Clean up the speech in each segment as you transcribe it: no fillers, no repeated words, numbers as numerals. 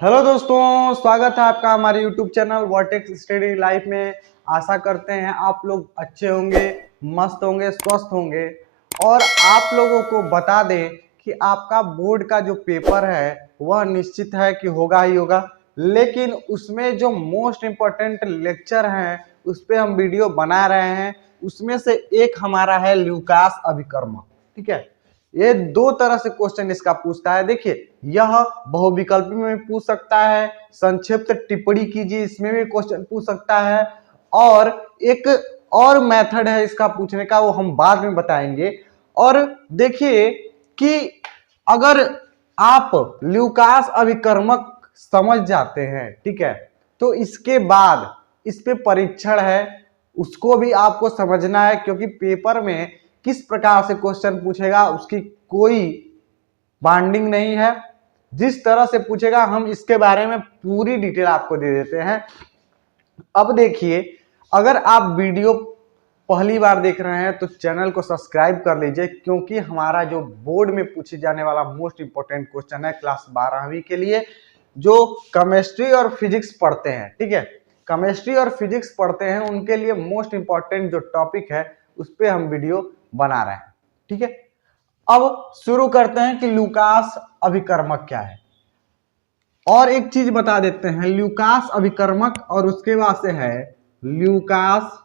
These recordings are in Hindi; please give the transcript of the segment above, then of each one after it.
हेलो दोस्तों, स्वागत है आपका हमारे YouTube channel vertex study life में। आशा करते हैं आप लोग अच्छे होंगे, मस्त होंगे, स्वस्थ होंगे। और आप लोगों को बता दें कि आपका बोर्ड का जो पेपर है वह निश्चित है कि होगा ही होगा, लेकिन उसमें जो मोस्ट इम्पोर्टेंट लेक्चर हैं उस पर हम वीडियो बना रहे हैं। उसमें से एक हमारा है ल्यूकास अभिकर्मक। ठीक है, ये दो तरह से क्वेश्चन इसका पूछता है। देखिए, यह बहुविकल्पी में भी पूछ सकता है, संक्षिप्त टिप्पणी कीजिए इसमें भी क्वेश्चन पूछ सकता है, और एक और मेथड है इसका पूछने का, वो हम बाद में बताएंगे। और देखिए कि अगर आप ल्यूकास अभिकर्मक समझ जाते हैं, ठीक है, तो इसके बाद इस पे परीक्षण है, उसको भी आपको समझना है, क्योंकि पेपर में किस प्रकार से क्वेश्चन पूछेगा उसकी कोई बाइंडिंग नहीं है। जिस तरह से पूछेगा हम इसके बारे में पूरी डिटेल आपको दे देते हैं। अब देखिए, अगर आप वीडियो पहली बार देख रहे हैं तो चैनल को सब्सक्राइब कर लीजिए, क्योंकि हमारा जो बोर्ड में पूछे जाने वाला मोस्ट इंपोर्टेंट क्वेश्चन है क्लास 12वीं के लिए, जो केमिस्ट्री और फिजिक्स पढ़ते हैं। ठीक है, केमिस्ट्री और फिजिक्स पढ़ते हैं उनके लिए मोस्ट इंपोर्टेंट जो टॉपिक है उस पर हम वीडियो बना रहे हैं। ठीक है, अब शुरू करते हैं कि ल्यूकास अभिकर्मक क्या है। और एक चीज बता देते हैं, ल्यूकास अभिकर्मक और उसके बाद से है ल्यूकास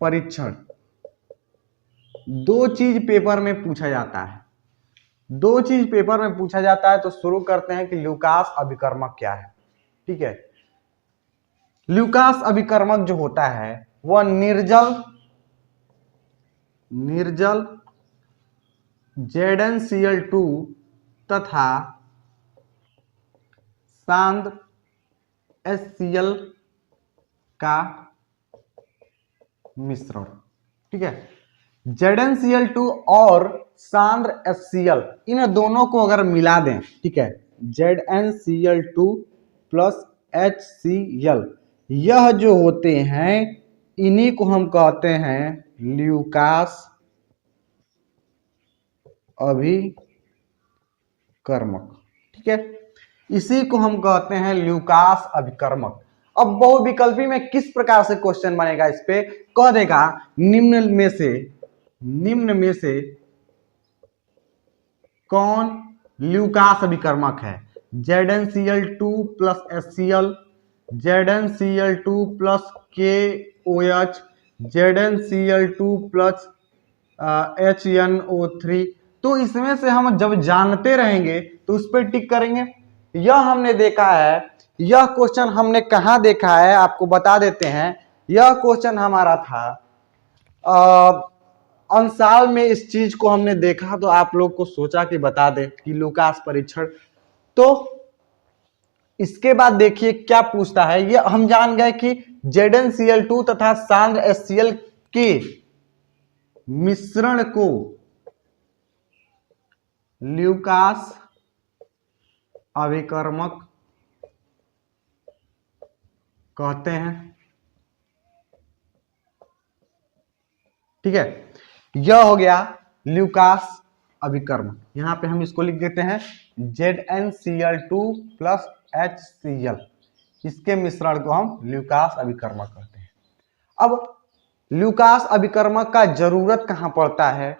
परीक्षण। दो चीज पेपर में पूछा जाता है, दो चीज पेपर में पूछा जाता है। तो शुरू करते हैं कि ल्यूकास अभिकर्मक क्या है। ठीक है, ल्यूकास अभिकर्मक जो होता है वह निर्जल ZnCl2 तथा सांद्र HCl का मिश्रण। ठीक है, ZnCl2 और सांद्र HCl, इन दोनों को अगर मिला दें, ठीक है, ZnCl2 प्लस HCl, यह जो होते हैं इन्हीं को हम कहते हैं ल्यूकास अभिकर्मक। ठीक है, इसी को हम कहते हैं ल्यूकास अभिकर्मक। अब बहुविकल्पी में किस प्रकार से क्वेश्चन बनेगा, इस पे कह देगा निम्न में से कौन ल्यूकास अभिकर्मक है। ZnCl2 plus HCl, ZnCl2 plus KOH, ZnCl2 plus HNO3। तो इसमें से हम जब जानते रहेंगे तो उस पर टिक करेंगे। यह हमने देखा है, यह क्वेश्चन हमने कहाँ देखा है आपको बता देते हैं। यह क्वेश्चन हमारा था अंशाल में, इस चीज को हमने देखा तो आप लोग को सोचा कि बता दे कि ल्यूकास परीक्षण। तो इसके बाद देखिए क्या पूछता है। ये हम जान गए कि ZnCl2 तथा सांद्र HCl के मिश्रण को ल्यूकास अभिकर्मक कहते हैं। ठीक है, यह हो गया ल्यूकास अभिकर्मक। यहां पे हम इसको लिख देते हैं ZnCl2 प्लस HCl, इसके मिश्रण को हम ल्यूकास अभिकर्मक कहते हैं। अब ल्यूकास अभिकर्मक का जरूरत कहां पड़ता है,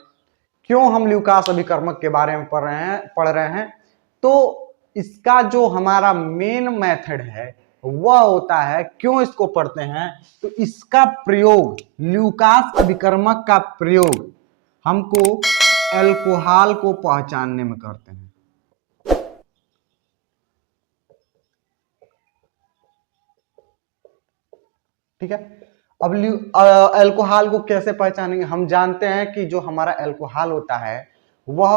क्यों हम ल्यूकास अभिकर्मक के बारे में पढ़ रहे हैं, तो इसका जो हमारा मेन मेथड है वह होता है, क्यों इसको पढ़ते हैं, तो इसका प्रयोग, ल्यूकास अभिकर्मक का प्रयोग हमको अल्कोहल को पहचानने में करते हैं। ठीक है, अब अल्कोहल को कैसे पहचानेंगे। हम जानते हैं कि जो हमारा अल्कोहल होता है वह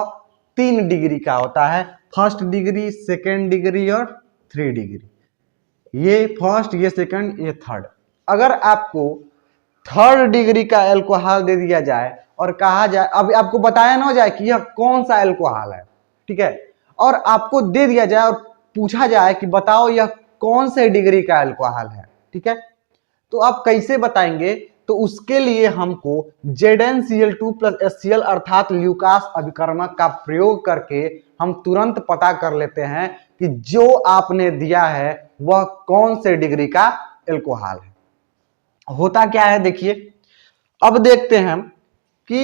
3 डिग्री का होता है, फर्स्ट डिग्री, सेकेंड डिग्री और 3 डिग्री। ये फर्स्ट, ये सेकंड, ये थर्ड। अगर आपको थर्ड डिग्री का अल्कोहल दे दिया जाए और कहा जाए, अब आपको बताया ना जाए कि यह कौन सा अल्कोहल है, ठीक है, और आपको दे दिया जाए और पूछा जाए कि बताओ यह कौन से डिग्री का अल्कोहल है, ठीक है, तो आप कैसे बताएंगे तो उसके लिए हमको ZnCl2 प्लस HCl अर्थात ल्यूकास अभिकर्मक का प्रयोग करके हम तुरंत पता कर लेते हैं कि जो आपने दिया है वह कौन से डिग्री का एल्कोहल है। होता क्या है देखिए, अब देखते हैं कि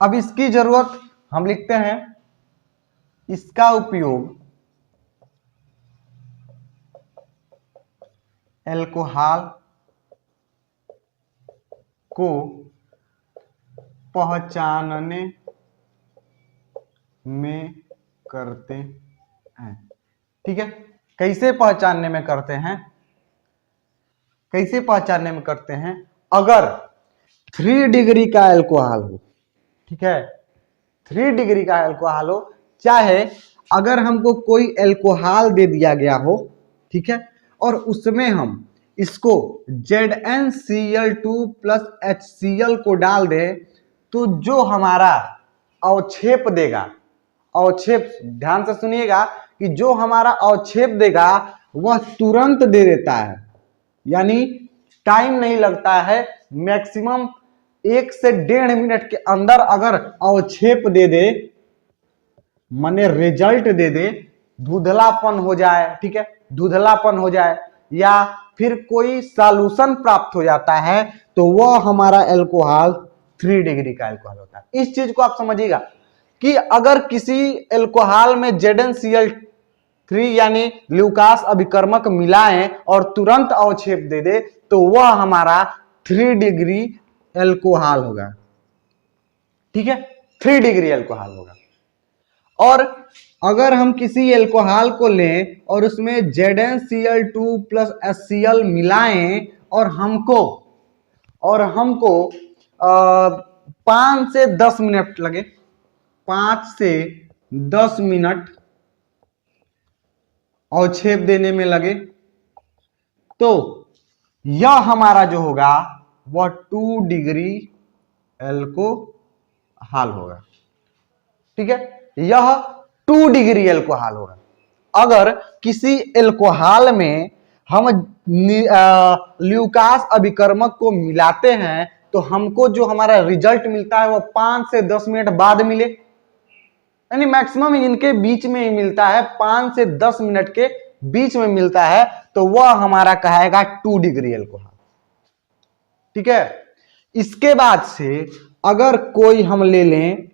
अब इसकी जरूरत हम लिखते हैं, इसका उपयोग एल्कोहल को पहचानने में करते हैं। ठीक है, कैसे पहचानने में करते हैं, कैसे पहचानने में करते हैं, अगर 3 डिग्री का एल्कोहल हो, ठीक है, 3 डिग्री का एल्कोहल हो, चाहे अगर हमको कोई एल्कोहल दे दिया गया हो, ठीक है, और उसमें हम इसको ZnCl2 प्लस HCl को डाल दें, तो जो हमारा अवक्षेप देगा, अवक्षेप ध्यान से सुनिएगा कि जो हमारा अवक्षेप देगा वह तुरंत दे देता है, यानी टाइम नहीं लगता है, मैक्सिमम 1 से 1.5 मिनट के अंदर अगर अवक्षेप दे दे, माने रिजल्ट दे दे, धुंधलापन हो जाए, ठीक है, धुंधलापन हो जाए या फिर कोई सॉल्यूशन प्राप्त हो जाता है, तो वह हमारा एल्कोहल 3 डिग्री का एल्कोहल होता है। इस चीज को आप समझिएगा कि अगर किसी एल्कोहल में ZnCl3 यानी ल्यूकास अभिकर्मक मिलाएं और तुरंत अवक्षेप दे दे, तो वह हमारा 3 डिग्री एल्कोहल होगा। ठीक है, 3 डिग्री एल्कोहल होगा। और अगर हम किसी एल्कोहल को लें और उसमें ZnCl2 प्लस HCl मिलाएं और हमको 5 से 10 मिनट लगे, 5 से 10 मिनट अवक्षेप देने में लगे, तो यह हमारा जो होगा वह 2 डिग्री एल्कोहल होगा। ठीक है, यह 2 डिग्री एल्कोहल होगा। अगर किसी एल्कोहल में हम ल्यूकास अभिकर्मक को मिलाते हैं तो हमको जो हमारा रिजल्ट मिलता है वो 5 से 10 मिनट बाद मिले, यानी मैक्सिमम इनके बीच में ही मिलता है, 5 से 10 मिनट के बीच में मिलता है, तो वह हमारा कहेगा 2 डिग्री एल्कोहल। ठीक है, इसके बाद से अगर कोई हम ले लें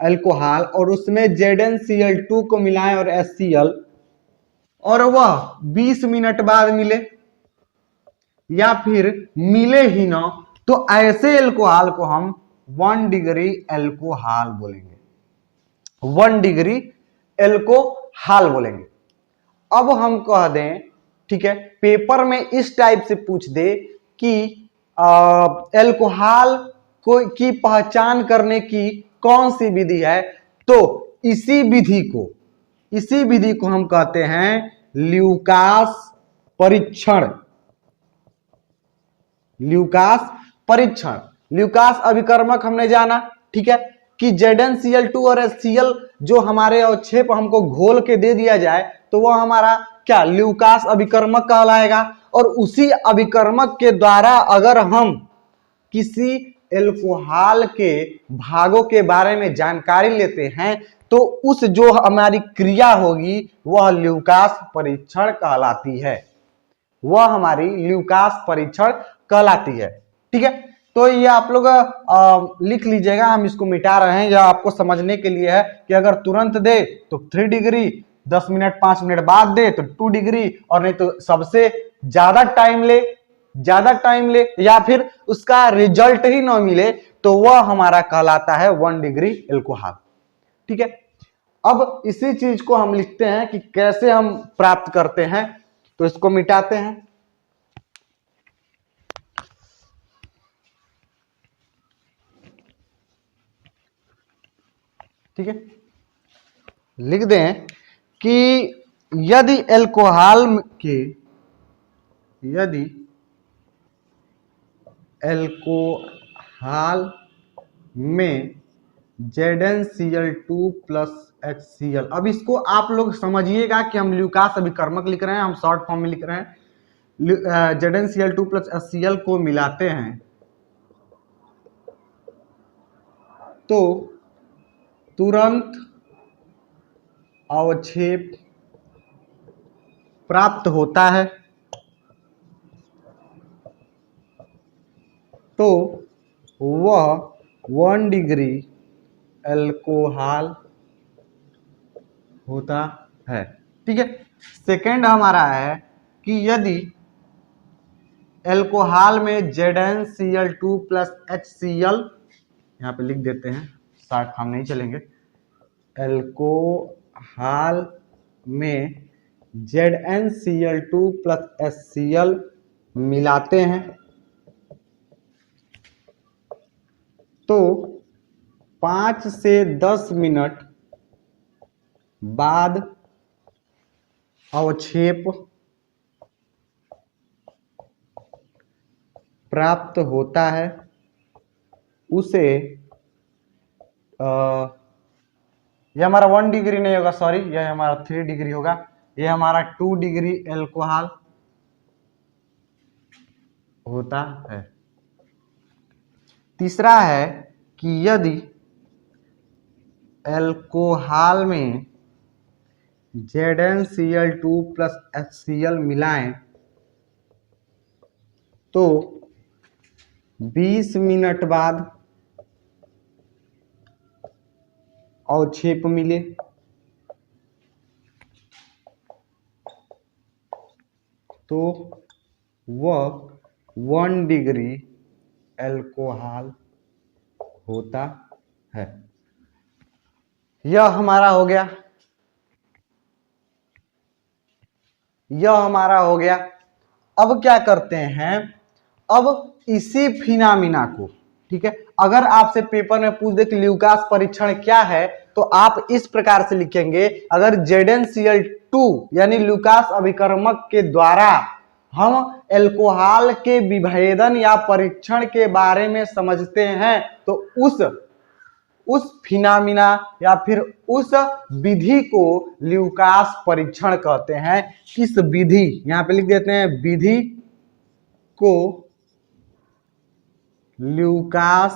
एल्कोहल और उसमें ZnCl2 को मिलाएं और HCl, और वह 20 मिनट बाद मिले या फिर मिले ही ना, तो ऐसे एल्कोहल को हम 1 डिग्री एल्कोहल बोलेंगे, 1 डिग्री एल्कोहल बोलेंगे। अब हम कह दें, ठीक है, पेपर में इस टाइप से पूछ दे कि एल्कोहल की पहचान करने की कौन सी विधि है, तो इसी विधि को हम कहते हैं ल्यूकास परीक्षण। ल्यूकास परीक्षण, ल्यूकास अभिकर्मक हमने जाना, ठीक है, कि ZnCl2 और HCl जो हमारे अवक्षेप हमको घोल के दे दिया जाए तो वह हमारा क्या ल्यूकास अभिकर्मक कहलाएगा। और उसी अभिकर्मक के द्वारा अगर हम किसी एल्कोहल के भागों के बारे में जानकारी लेते हैं तो उस जो हमारी क्रिया होगी वह ल्यूकास परीक्षण कहलाती है, वह हमारी ल्यूकास परीक्षण कहलाती है। ठीक है, तो ये आप लोग लिख लीजिएगा, हम इसको मिटा रहे हैं, या आपको समझने के लिए है कि अगर तुरंत दे तो 3 डिग्री, 10 मिनट 5 मिनट बाद दे तो 2 डिग्री, और नहीं तो सबसे ज्यादा टाइम ले या फिर उसका रिजल्ट ही ना मिले तो वह हमारा कहलाता है 1 डिग्री एल्कोहल। ठीक है, अब इसी चीज को हम लिखते हैं कि कैसे हम प्राप्त करते हैं, तो इसको मिटाते हैं। ठीक है, लिख दें कि यदि एल्कोहल में ZnCl2 प्लस HCl, अब इसको आप लोग समझिएगा कि हम ल्यूकास अभिकर्मक लिख रहे हैं, हम शॉर्ट फॉर्म में लिख रहे हैं, ZnCl2 प्लस HCl को मिलाते हैं तो तुरंत अवक्षेप प्राप्त होता है, तो वह 1 डिग्री अल्कोहल होता है। ठीक है। सेकेंड हमारा है कि यदि अल्कोहल में ZnCl2 प्लस HCl, यहाँ पे लिख देते हैं, शार्ट हम नहीं चलेंगे, अल्कोहल में ZnCl2 प्लस HCl मिलाते हैं तो 5 से 10 मिनट बाद अवक्षेप प्राप्त होता है। उसे यह हमारा 1 डिग्री नहीं होगा, सॉरी, यह हमारा 3 डिग्री होगा, यह हमारा 2 डिग्री अल्कोहल होता है। तीसरा है कि यदि अल्कोहल में ZnCl2 प्लस HCl मिलाएं तो 20 मिनट बाद अवक्षेप मिले तो वह 1 डिग्री अल्कोहल होता है। यह हमारा हो गया, यह हमारा हो गया। अब क्या करते हैं, अब इसी फिनामिना को, ठीक है, अगर आपसे पेपर में पूछ दे कि ल्यूकास परीक्षण क्या है तो आप इस प्रकार से लिखेंगे, अगर ZnCl2 यानी ल्यूकास अभिकर्मक के द्वारा हम अल्कोहल के विभेदन या परीक्षण के बारे में समझते हैं तो उस फिनामिना या फिर उस विधि को ल्यूकास परीक्षण कहते हैं। किस विधि, यहां पे लिख देते हैं, विधि को ल्यूकास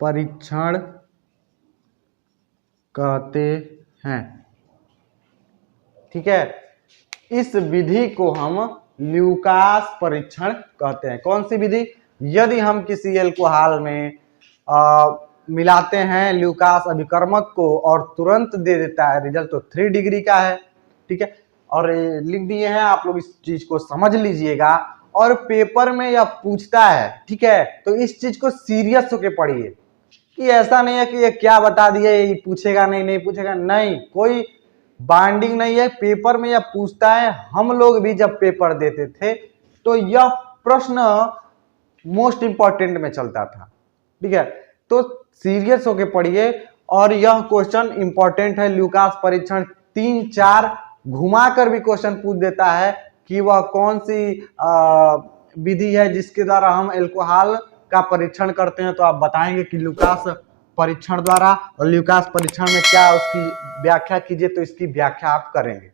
परीक्षण कहते हैं। ठीक है, इस विधि को हम ल्यूकास परीक्षण कहते हैं। कौन सी विधि? यदि हम किसी अल्कोहल में मिलाते हैं ल्यूकास अभिकर्मक को और तुरंत दे देता है रिजल्ट, तो 3 डिग्री का है। ठीक है, और लिख दिए हैं, आप लोग इस चीज को समझ लीजिएगा। और पेपर में यह पूछता है, ठीक है, तो इस चीज को सीरियस होके पढ़िए कि ऐसा नहीं है कि ये क्या बता दिया, ये पूछेगा नहीं पूछेगा, नहीं, कोई बाइंडिंग नहीं है। पेपर में यह पूछता है। हम लोग भी जब पेपर देते थे तो यह प्रश्न मोस्ट इंपॉर्टेंट में चलता था। ठीक है, तो सीरियस होके पढ़िए। और यह क्वेश्चन इंपॉर्टेंट है। ल्यूकास परीक्षण 3-4 घुमाकर भी क्वेश्चन पूछ देता है कि वह कौन सी विधि है जिसके द्वारा हम अल्कोहल का परीक्षण करते हैं, तो आप बताएंगे कि ल्यूकास परीक्षण द्वारा। और ल्यूकास परीक्षण में क्या, उसकी व्याख्या कीजिए, तो इसकी व्याख्या आप करेंगे।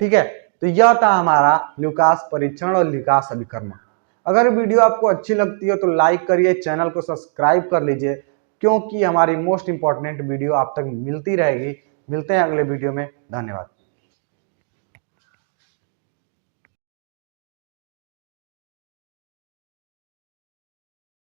ठीक है, तो यह था हमारा ल्यूकास परीक्षण और ल्यूकास अभिकर्मक। अगर वीडियो आपको अच्छी लगती है तो लाइक करिए, चैनल को सब्सक्राइब कर लीजिए, क्योंकि हमारी मोस्ट इंपॉर्टेंट वीडियो आप तक मिलती रहेगी। मिलते हैं अगले वीडियो में, धन्यवाद।